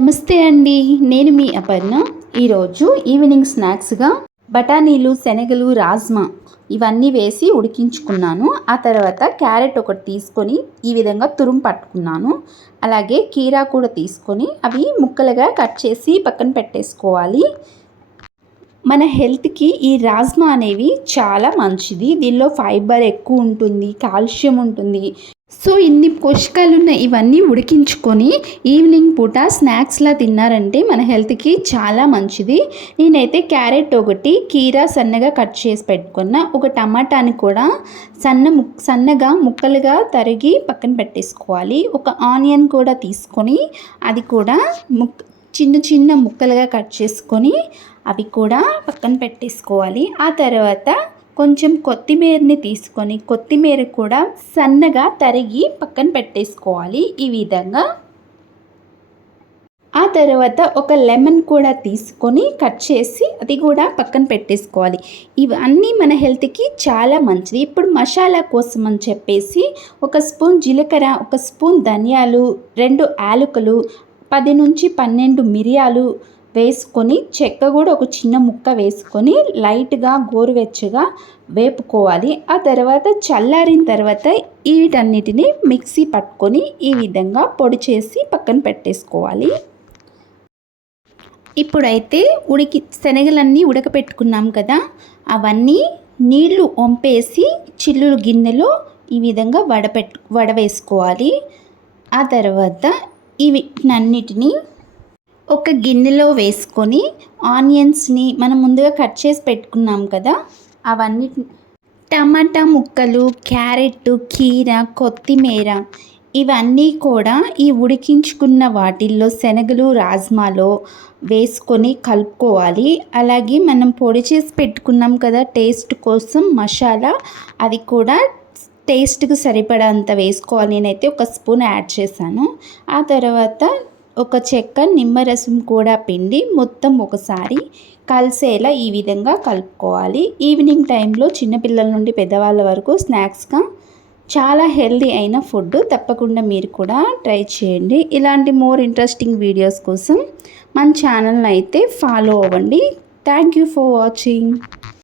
నమస్తే అండి, నేను మీ అపర్ణ. ఈరోజు ఈవినింగ్ స్నాక్స్గా బఠానీలు, శనగలు, రాజ్మా ఇవన్నీ వేసి ఉడికించుకున్నాను. ఆ తర్వాత క్యారెట్ ఒకటి తీసుకొని ఈ విధంగా తురుము పట్టుకున్నాను. అలాగే కీరా కూడా తీసుకొని అవి ముక్కలుగా కట్ చేసి పక్కన పెట్టేసుకోవాలి. మన హెల్త్కి ఈ రాజ్మా అనేవి చాలా మంచిది. దీనిలో ఫైబర్ ఎక్కువ ఉంటుంది, కాల్షియం ఉంటుంది. సో ఇన్ని పోషకాలున్న ఇవన్నీ ఉడికించుకొని ఈవినింగ్ పూట స్నాక్స్లా తిన్నారంటే మన హెల్త్కి చాలా మంచిది. నేనైతే క్యారెట్ ఒకటి, కీరా సన్నగా కట్ చేసి పెట్టుకున్న, ఒక టమాటాని కూడా సన్నగా ముక్కలుగా తరిగి పక్కన పెట్టేసుకోవాలి. ఒక ఆనియన్ కూడా తీసుకొని అది కూడా చిన్న చిన్న ముక్కలుగా కట్ చేసుకొని అవి కూడా పక్కన పెట్టేసుకోవాలి. ఆ తర్వాత కొంచెం కొత్తిమీరని తీసుకొని కొత్తిమీర కూడా సన్నగా తరిగి పక్కన పెట్టేసుకోవాలి ఈ విధంగా. ఆ తర్వాత ఒక లెమన్ కూడా తీసుకొని కట్ చేసి అది కూడా పక్కన పెట్టేసుకోవాలి. ఇవన్నీ మన హెల్త్కి చాలా మంచిది. ఇప్పుడు మసాలా కోసం అని చెప్పేసి ఒక స్పూన్ జీలకర్ర, ఒక స్పూన్ ధనియాలు, 2 యాలకులు, 10 నుంచి 12 మిరియాలు వేసుకొని, చెక్క కూడా ఒక చిన్న ముక్క వేసుకొని లైట్గా గోరువెచ్చగా వేపుకోవాలి. ఆ తర్వాత చల్లారిన తర్వాత వీటన్నిటిని మిక్సీ పట్టుకొని ఈ విధంగా పొడి చేసి పక్కన పెట్టేసుకోవాలి. ఇప్పుడైతే శనగలన్నీ ఉడకపెట్టుకున్నాం కదా, అవన్నీ నీళ్లు వంపేసి చిల్లులు గిన్నెలో ఈ విధంగా వడవేసుకోవాలి. ఆ తర్వాత వీటినన్నిటినీ ఒక గిన్నెలో వేసుకొని ఆనియన్స్ని మనం ముందుగా కట్ చేసి పెట్టుకున్నాం కదా, అవన్నీ టమాటా ముక్కలు, క్యారెట్, కీర, కొత్తిమీర ఇవన్నీ కూడా ఈ ఉడికించుకున్న వాటిల్లో శనగలు, రాజ్మాలో వేసుకొని కలుపుకోవాలి. అలాగే మనం పొడి చేసి పెట్టుకున్నాం కదా టేస్ట్ కోసం మసాలా, అది కూడా టేస్ట్కి సరిపడంత వేసుకోవాలి. నేనైతే ఒక స్పూన్ యాడ్ చేశాను. ఆ తర్వాత ఒక చెక్క నిమ్మరసం కూడా పిండి మొత్తం ఒకసారి కలిసేలా ఈ విధంగా కలుపుకోవాలి. ఈవినింగ్ టైంలో చిన్నపిల్లల నుండి పెద్దవాళ్ళ వరకు స్నాక్స్గా చాలా హెల్దీ అయిన ఫుడ్. తప్పకుండా మీరు కూడా ట్రై చేయండి. ఇలాంటి మోర్ ఇంట్రెస్టింగ్ వీడియోస్ కోసం మన ఛానల్ని అయితే ఫాలో అవ్వండి. Thank you for watching.